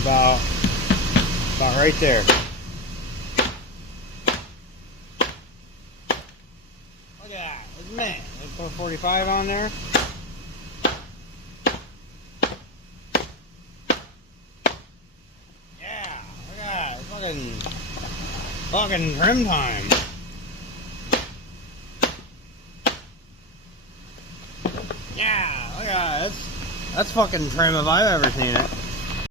about right there. Look at that. Man, let's put 45 on there. Yeah, look at that. Fucking trim time. Yeah, look at that. That's fucking trim if I've ever seen it.